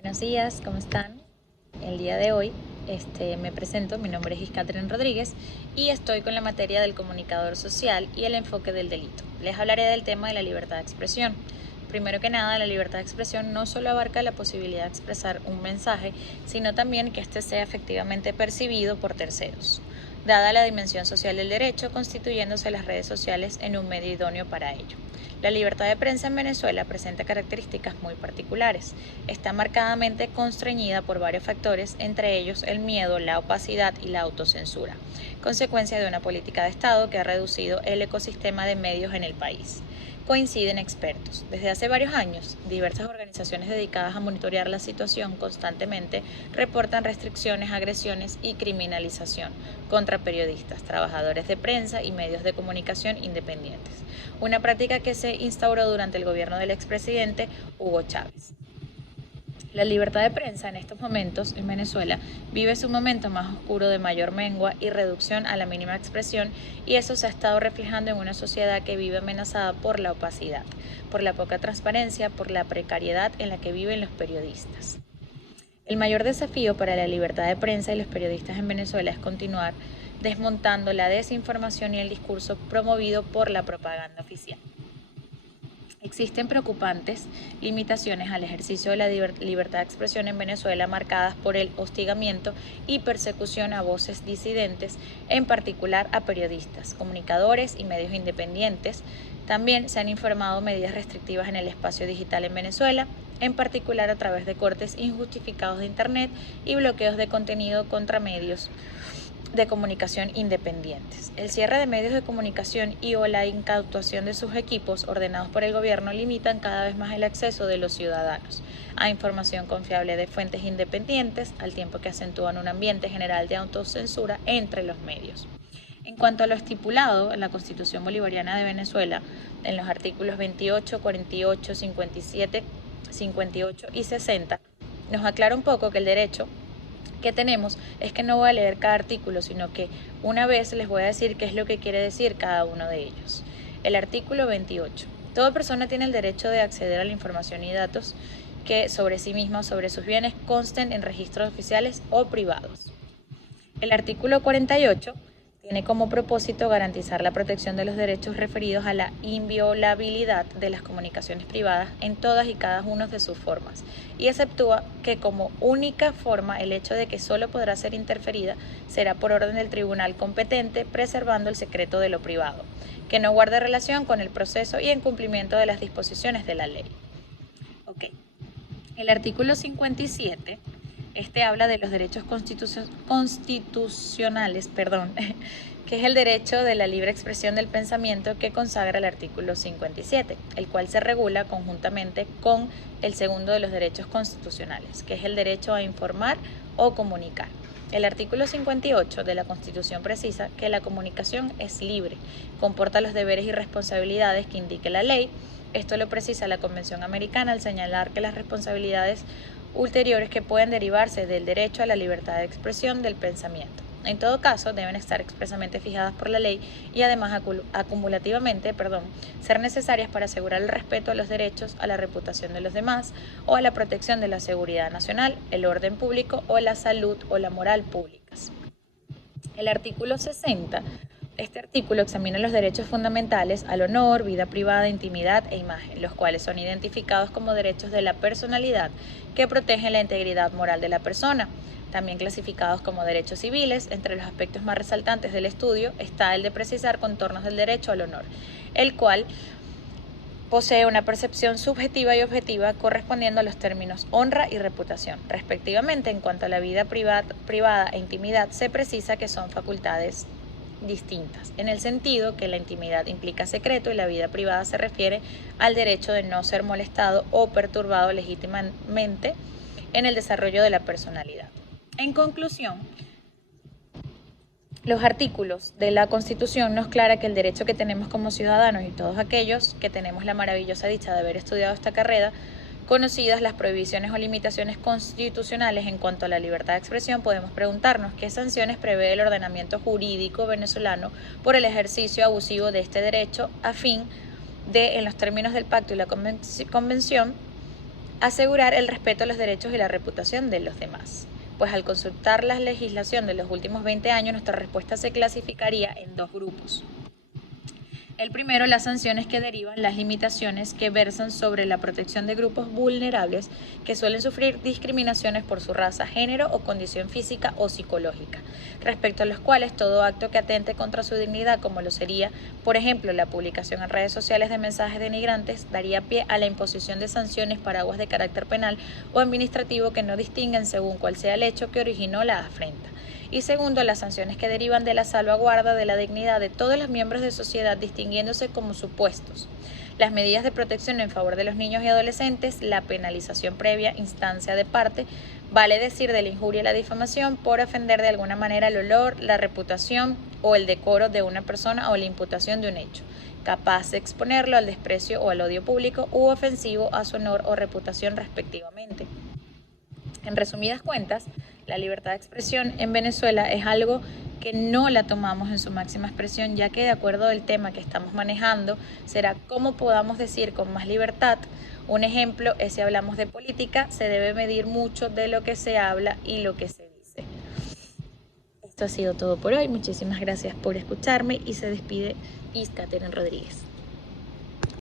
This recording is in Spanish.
Buenos días, ¿cómo están? El día de hoy me presento, mi nombre es Iscatrin Rodríguez y estoy con la materia del comunicador social y el enfoque del delito. Les hablaré del tema de la libertad de expresión. Primero que nada, la libertad de expresión no solo abarca la posibilidad de expresar un mensaje, sino también que éste sea efectivamente percibido por terceros, dada la dimensión social del derecho, constituyéndose las redes sociales en un medio idóneo para ello. La libertad de prensa en Venezuela presenta características muy particulares. Está marcadamente constreñida por varios factores, entre ellos el miedo, la opacidad y la autocensura, consecuencia de una política de Estado que ha reducido el ecosistema de medios en el país. Coinciden expertos. Desde hace varios años, diversas organizaciones dedicadas a monitorear la situación constantemente reportan restricciones, agresiones y criminalización contra periodistas, trabajadores de prensa y medios de comunicación independientes, una práctica que se instauró durante el gobierno del expresidente Hugo Chávez. La libertad de prensa en estos momentos en Venezuela vive su momento más oscuro de mayor mengua y reducción a la mínima expresión, y eso se ha estado reflejando en una sociedad que vive amenazada por la opacidad, por la poca transparencia, por la precariedad en la que viven los periodistas. El mayor desafío para la libertad de prensa y los periodistas en Venezuela es continuar desmontando la desinformación y el discurso promovido por la propaganda oficial. Existen preocupantes limitaciones al ejercicio de la libertad de expresión en Venezuela, marcadas por el hostigamiento y persecución a voces disidentes, en particular a periodistas, comunicadores y medios independientes. También se han informado medidas restrictivas en el espacio digital en Venezuela, en particular a través de cortes injustificados de Internet y bloqueos de contenido contra medios de comunicación independientes. El cierre de medios de comunicación y o la incautación de sus equipos ordenados por el gobierno limitan cada vez más el acceso de los ciudadanos a información confiable de fuentes independientes, al tiempo que acentúan un ambiente general de autocensura entre los medios. En cuanto a lo estipulado en la Constitución Bolivariana de Venezuela, en los artículos 28, 48, 57, 58 y 60, nos aclara un poco que el derecho que tenemos es que no voy a leer cada artículo, sino que una vez les voy a decir qué es lo que quiere decir cada uno de ellos. El artículo 28. Toda persona tiene el derecho de acceder a la información y datos que sobre sí misma o sobre sus bienes consten en registros oficiales o privados. El artículo 48 tiene como propósito garantizar la protección de los derechos referidos a la inviolabilidad de las comunicaciones privadas en todas y cada una de sus formas, y exceptúa que como única forma el hecho de que solo podrá ser interferida será por orden del tribunal competente, preservando el secreto de lo privado, que no guarde relación con el proceso y en cumplimiento de las disposiciones de la ley. Okay. El artículo 57, habla de los derechos constitucionales, que es el derecho de la libre expresión del pensamiento que consagra el artículo 57, el cual se regula conjuntamente con el segundo de los derechos constitucionales, que es el derecho a informar o comunicar. El artículo 58 de la Constitución precisa que la comunicación es libre, comporta los deberes y responsabilidades que indique la ley. Esto lo precisa la Convención Americana al señalar que las responsabilidades ulteriores que pueden derivarse del derecho a la libertad de expresión del pensamiento, en todo caso, deben estar expresamente fijadas por la ley y además acumulativamente, ser necesarias para asegurar el respeto a los derechos, a la reputación de los demás o a la protección de la seguridad nacional, el orden público o la salud o la moral públicas. El artículo 60. Este artículo examina los derechos fundamentales al honor, vida privada, intimidad e imagen, los cuales son identificados como derechos de la personalidad que protegen la integridad moral de la persona. También clasificados como derechos civiles. Entre los aspectos más resaltantes del estudio está el de precisar contornos del derecho al honor, el cual posee una percepción subjetiva y objetiva correspondiendo a los términos honra y reputación. Respectivamente, en cuanto a la vida privada e intimidad, se precisa que son facultades distintas, en el sentido que la intimidad implica secreto y la vida privada se refiere al derecho de no ser molestado o perturbado legítimamente en el desarrollo de la personalidad. En conclusión, los artículos de la Constitución nos aclara que el derecho que tenemos como ciudadanos y todos aquellos que tenemos la maravillosa dicha de haber estudiado esta carrera, conocidas las prohibiciones o limitaciones constitucionales en cuanto a la libertad de expresión, podemos preguntarnos qué sanciones prevé el ordenamiento jurídico venezolano por el ejercicio abusivo de este derecho a fin de, en los términos del pacto y la convención, Asegurar el respeto a los derechos y la reputación de los demás. Pues al consultar la legislación de los últimos 20 años, nuestra respuesta se clasificaría en dos grupos. El primero, las sanciones que derivan las limitaciones que versan sobre la protección de grupos vulnerables que suelen sufrir discriminaciones por su raza, género o condición física o psicológica, respecto a los cuales todo acto que atente contra su dignidad, como lo sería, por ejemplo, la publicación en redes sociales de mensajes denigrantes, daría pie a la imposición de sanciones paraguas de carácter penal o administrativo que no distinguen según cuál sea el hecho que originó la afrenta. Y segundo, las sanciones que derivan de la salvaguarda de la dignidad de todos los miembros de sociedad, distinguiéndose como supuestos las medidas de protección en favor de los niños y adolescentes, la penalización previa, instancia de parte, vale decir de la injuria y la difamación por ofender de alguna manera el olor, la reputación o el decoro de una persona o la imputación de un hecho, capaz de exponerlo al desprecio o al odio público u ofensivo a su honor o reputación respectivamente. En resumidas cuentas, la libertad de expresión en Venezuela es algo que no la tomamos en su máxima expresión, ya que de acuerdo al tema que estamos manejando, será cómo podamos decir con más libertad. Un ejemplo es si hablamos de política, se debe medir mucho de lo que se habla y lo que se dice. Esto ha sido todo por hoy. Muchísimas gracias por escucharme y se despide Catherine Rodríguez.